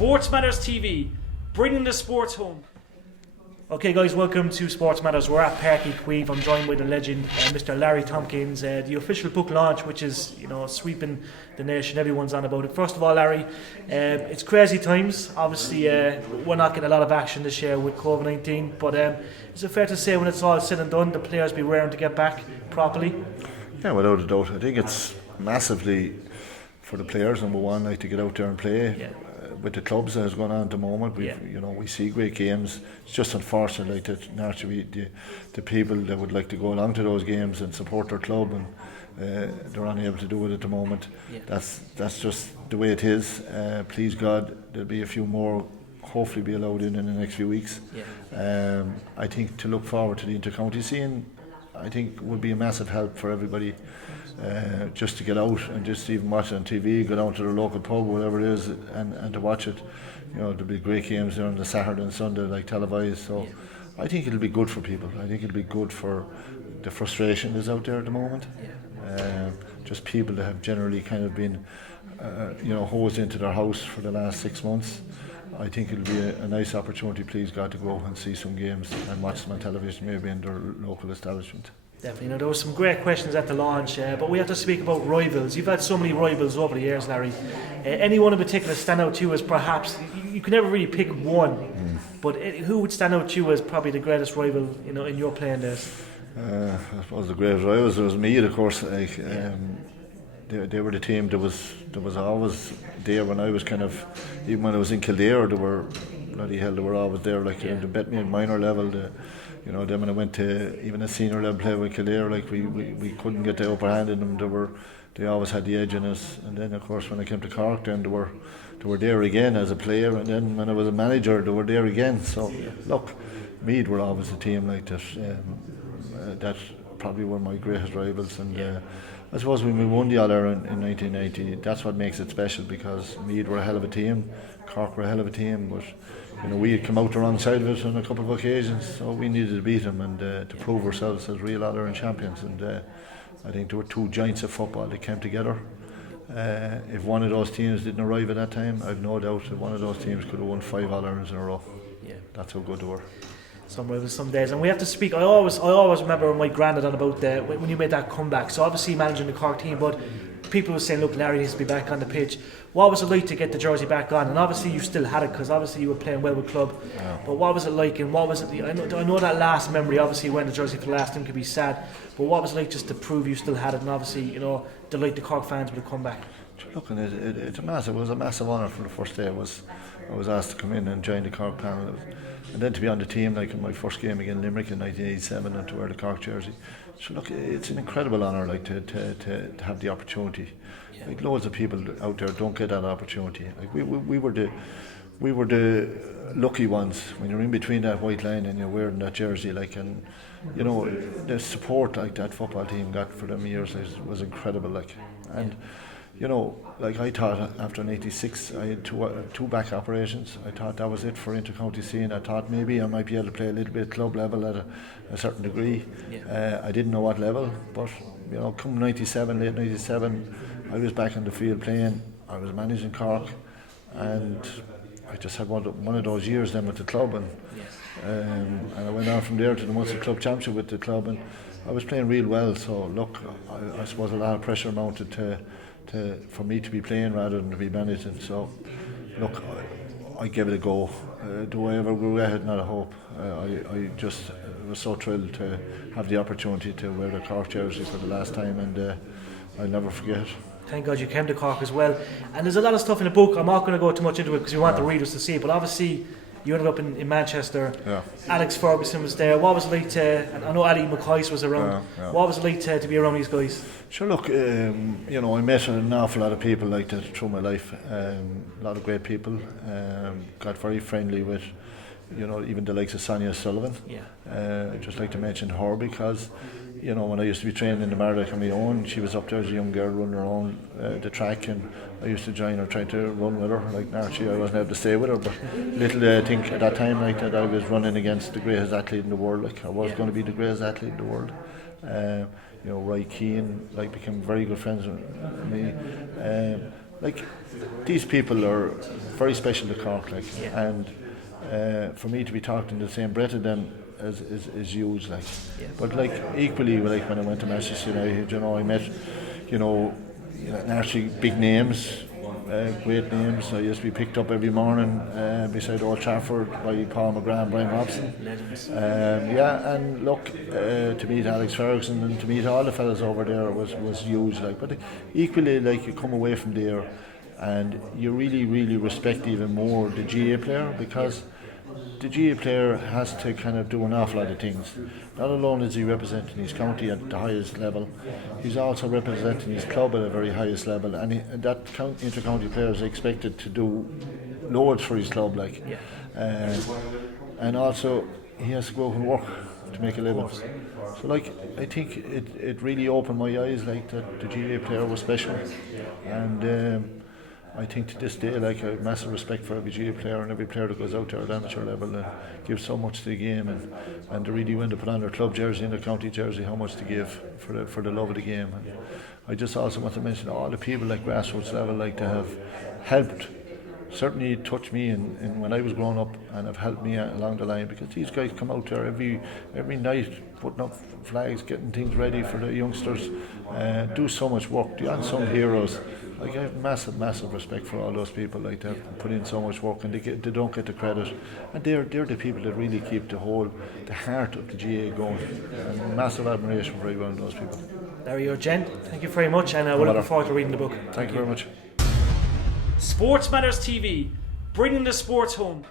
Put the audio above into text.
SportsMatters TV, bringing the sports home. Okay guys, welcome to SportsMatters. We're at Páirc Uí Chaoimh. I'm joined by the legend, Mr. Larry Tompkins. The official book launch, which is, sweeping the nation. Everyone's on about it. First of all, Larry, it's crazy times. Obviously, we're not getting a lot of action this year with COVID-19, but is it fair to say when it's all said and done, the players be raring to get back properly? Yeah, without a doubt. I think it's massively for the players, number one, like to get out there and play. Yeah. With the clubs that is going on at the moment, we see great games. It's just unfortunate, like that naturally the people that would like to go along to those games and support their club, and they're unable to do it at the moment. Yeah. That's just the way it is. Please God, there'll be a few more, hopefully be allowed in the next few weeks. Yeah. I think to look forward to the inter-county scene, I think would be a massive help for everybody. Just to get out and just even watch it on TV, go down to the local pub, whatever it is, and to watch it. There'll be great games there on the Saturday and Sunday, like televised. So I think it'll be good for people. I think it'll be good for the frustration that's out there at the moment. Just people that have generally kind of been, hosed into their house for the last 6 months. I think it'll be a nice opportunity, please God, to go and see some games and watch them on television, maybe in their local establishment. Definitely. There were some great questions at the launch, but we have to speak about rivals. You've had so many rivals over the years, Larry. Anyone in particular stand out to you as perhaps, you can never really pick one, but who would stand out to you as probably the greatest rival, in your playing days? I suppose the greatest rivals was Meath, of course. They were the team that was always there when I was even when I was in Kildare, they were always there. They bet me at minor level. Then when I went to even a senior level play with Kildare, we couldn't get the upper hand in them. They always had the edge in us. And then of course when I came to Cork, then they were there again as a player. And then when I was a manager, they were there again. So look, Meath were always a team like that. That probably were my greatest rivals. And I suppose when we won the All-Ireland in 1990, that's what makes it special, because Meath were a hell of a team, Cork were a hell of a team, but we had come out the wrong side of it on a couple of occasions, so we needed to beat them and to prove ourselves as real All-Ireland champions. And I think there were two giants of football that came together. If one of those teams didn't arrive at that time, I've no doubt that one of those teams could have won 5 All-Irelands in a row. Yeah. That's how good they were. Some rivals, some days, and we have to speak. I always remember my granddad on about when you made that comeback. So obviously managing the Cork team, but people were saying, look, Larry needs to be back on the pitch. What was it like to get the jersey back on? And obviously you still had it, because obviously you were playing well with club. Yeah. But what was it like, and what was it? I know that last memory, obviously wearing the jersey for the last time could be sad, but what was it like just to prove you still had it, and obviously delight the Cork fans with a comeback? Look, it was a massive honour for the first day. I was asked to come in and join the Cork panel, and then to be on the team, like in my first game against Limerick in 1987, and to wear the Cork jersey. So look, it's an incredible honour, to have the opportunity. Yeah. Like loads of people out there don't get that opportunity. Like we were the lucky ones when you're in between that white line and you're wearing that jersey. And the support like that football team got for them years was incredible. I thought after 86 I had two back operations. I thought that was it for inter-county scene. I thought maybe I might be able to play a little bit club level at a certain degree. Yeah. I didn't know what level, but come late 97, I was back on the field playing. I was managing Cork, and I just had one of those years then with the club, and I went on from there to the Munster Club Championship with the club, and I was playing real well. So look, I suppose a lot of pressure mounted for me to be playing rather than to be managing. So look, I gave it a go. Do I ever go ahead? Not a hope. I just was so thrilled to have the opportunity to wear the Cork jersey for the last time, and I'll never forget it. Thank God you came to Cork as well. And there's a lot of stuff in the book. I'm not going to go too much into it because we want the readers to see it, but obviously you ended up in Manchester. Yeah. Alex Ferguson was there. What was it like and I know Ali McCoy was around. Yeah. What was it like to be around these guys? Sure, look, I met an awful lot of people like that through my life. A lot of great people. Got very friendly with, even the likes of Sonia Sullivan. Yeah. I'd just like to mention her because, when I used to be training in the Mardock on my own, she was up there as a young girl running around the track, and I used to join her, trying to run with her. Like naturally, I wasn't able to stay with her, but little did I think at that time that I was running against the greatest athlete in the world. I was going to be the greatest athlete in the world. Roy Keane became very good friends with me. These people are very special to Cork, like, Yeah. and for me to be talked in the same breath of them is huge, like. Yeah. But like equally, like when I went to Manchester United, you know, I met, you know, actually big names, great names. I used to be picked up every morning beside Old Trafford by Paul McGrath, Brian Robson. Yeah, and look, to meet Alex Ferguson and to meet all the fellas over there was huge. Like, but equally, like, you come away from there and you really respect even more the GA player, because the GA player has to kind of do an awful lot of things. Not alone is he representing his county at the highest level, he's also representing his club at the very highest level, and that inter-county player is expected to do loads for his club, like. And also he has to go out and work to make a living. So like, I think it really opened my eyes, like, that the GA player was special, and I think to this day, like, I have massive respect for every GA player and every player that goes out there at amateur level and gives so much to the game, and to really, when they put on their club jersey and their county jersey, how much to give for the love of the game. And I just also want to mention all the people at grassroots level, like, to have helped, certainly touched me in when I was growing up, and have helped me along the line, because these guys come out there every night putting up flags, getting things ready for the youngsters, do so much work, the unsung heroes. Like, I have massive respect for all those people, like, that put in so much work, and they don't get the credit, and they're the people that really keep the heart of the GA going, and massive admiration for every one of those people. Larry, you're a gent. Thank you very much, and we're looking forward to reading the book. Thank you very much. Sports Matters TV, bringing the sports home.